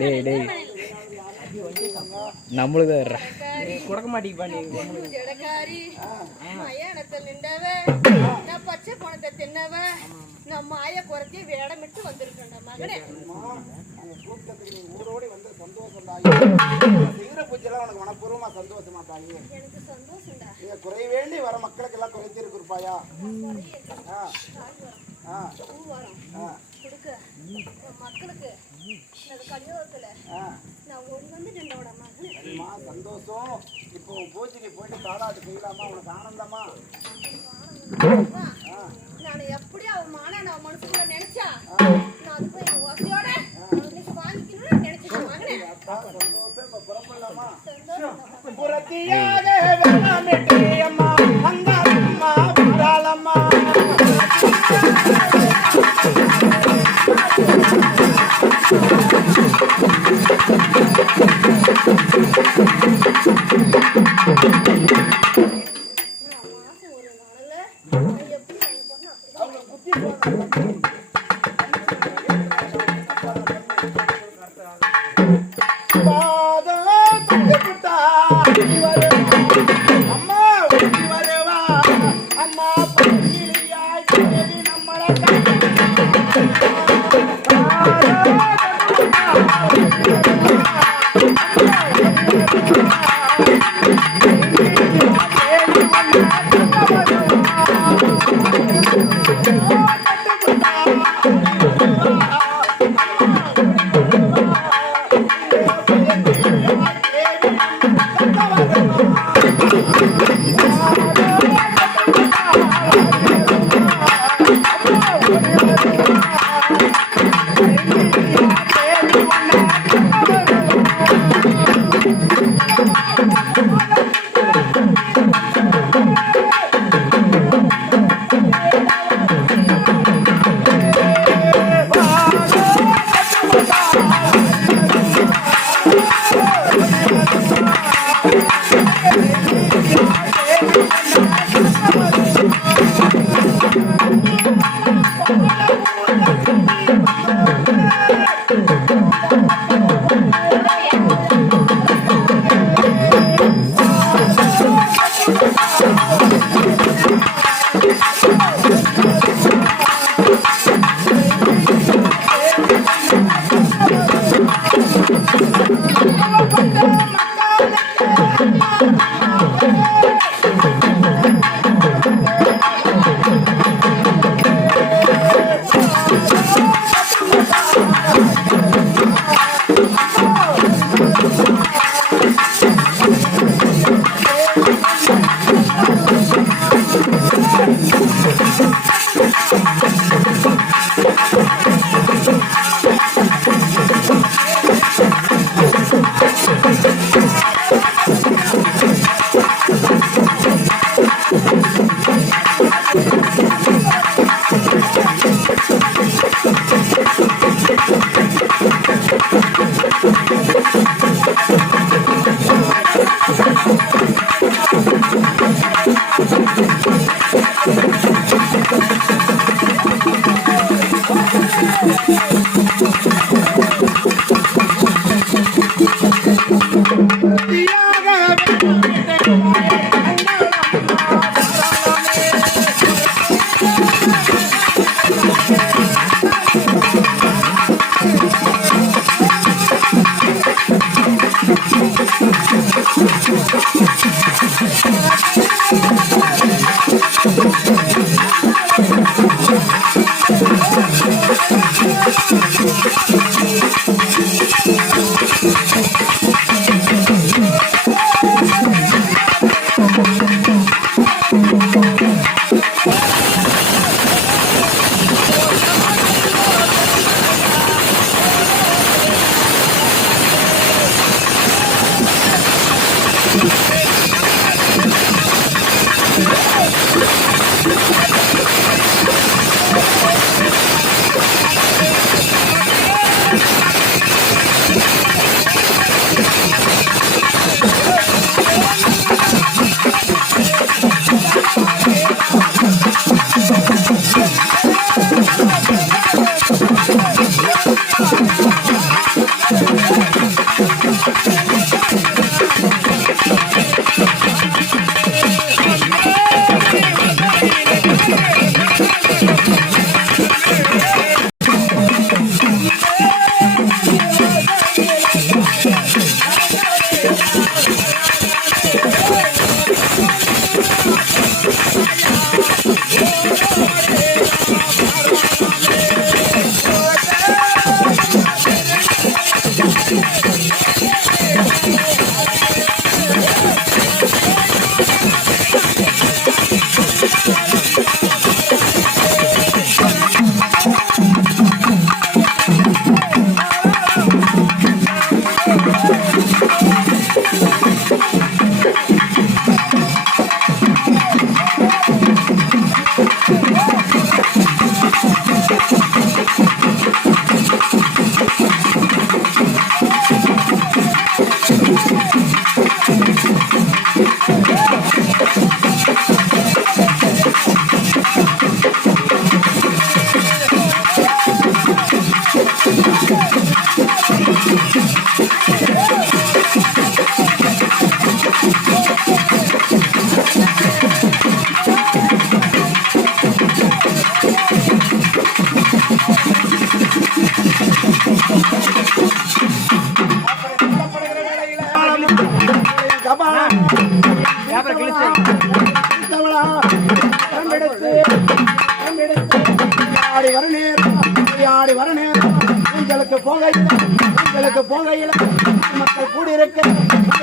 டேய் டேய் நம்மளுக்கு கொடுக்க மாட்டேங்க பச்சை பணத்தை தின்னவ நான் மாய குறைச்சி வேடமிட்டு வந்திருக்கேன் மகனே. ஊரோடி வந்து சந்தோஷம் பூச்செல்லாம் உனக்கு மனப்பூர்வமா சந்தோஷமா தாயி? எனக்கு சந்தோஷம்டா. நீங்க குறை வேண்டி வர மக்களுக்கு எல்லாம் குறைத்திருக்கு இருப்பாயா? மக்களுக்கு கல்யாணத்துல நான் ஒரு வந்து நின்றோட மகனே. சந்தோஷம். இப்போ பூஜைக்கு போயிட்டு தாளாட்டு செய்யலாமா? உனக்கு ஆனந்தமா? நான் எப்படி அவன் மான நான் மனசுக்குள்ள நினைச்சா நான் அதுக்கு என் வசதியோட வாங்கிக்கணும்னு நினைச்சிட்டேன் மகனே. சந்தோஷம். இப்ப புறப்படலாமா? புறத்தியாக வேணாமிட்டு அம்மா அங்காளம்மா புறாளம்மா Thank you.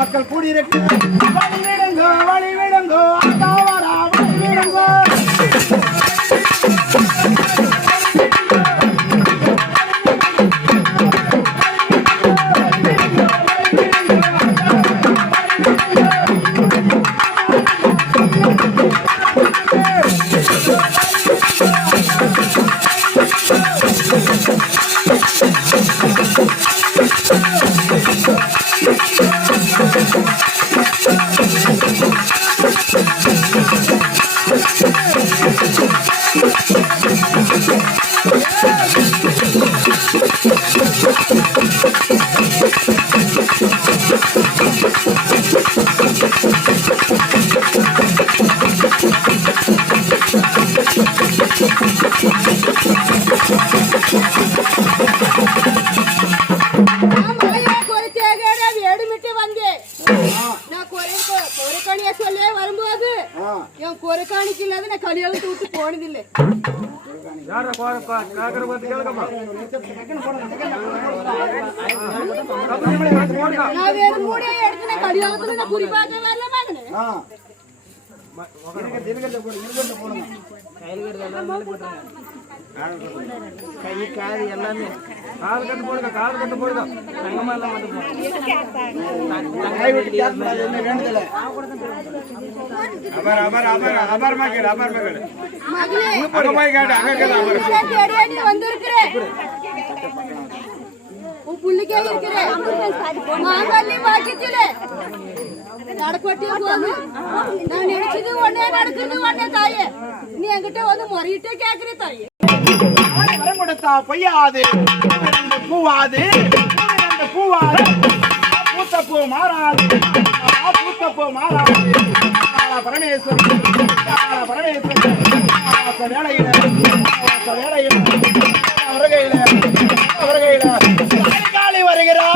மக்கள் கூடியிருக்க வழி விடுங்கோ அதாவரா வழி விடுங்கோ கை காது எல்லாமே கால் கட்டு போடுங்க, கால் கட்டு போடுங்க. தங்கமா எல்லாம் மட்டும் நடப்பட்டியே போகுது. நான் நினைச்சது ஒன்னே நடக்குது ஒன்னே தாயே. நீ என்கிட்ட வந்து முறையிட்டே கேக்குற தாயே. வரமுடுத்தா பொய்யாது பூவாது பூவாது பூத்த பூ மாறாது பூத்த பூ மாறாது பரமேஸ்வரி வேலையில வருகையில காளி வருகிறா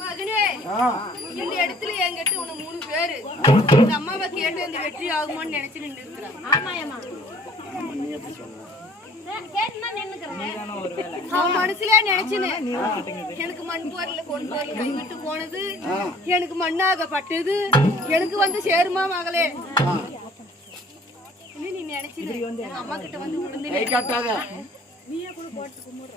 மகனே, இந்த இடத்துல என்கிட்ட உன 3 பேரு இந்த அம்மாவை கேட்டு இந்த வெற்றி ஆகுமான்னு நினைச்சு நின்று இருக்கிறாங்க. கேட்டுனா நின்னுக்கிறேன். நீதானே ஒரு வேலை. அவன் மனசுலயே நினைச்சுன்னு எனக்கு மண் போர்ல கொண்டு போய் கைவிட்டு போனது, எனக்கு மண்ணாகப்பட்டது, எனக்கு வந்து சேருமா மகளே நீ நினைச்சு எங்க அம்மா கிட்ட வந்து விழுந்து கை காட்டாத நீயே கூட போட்டு கும்பிடுற.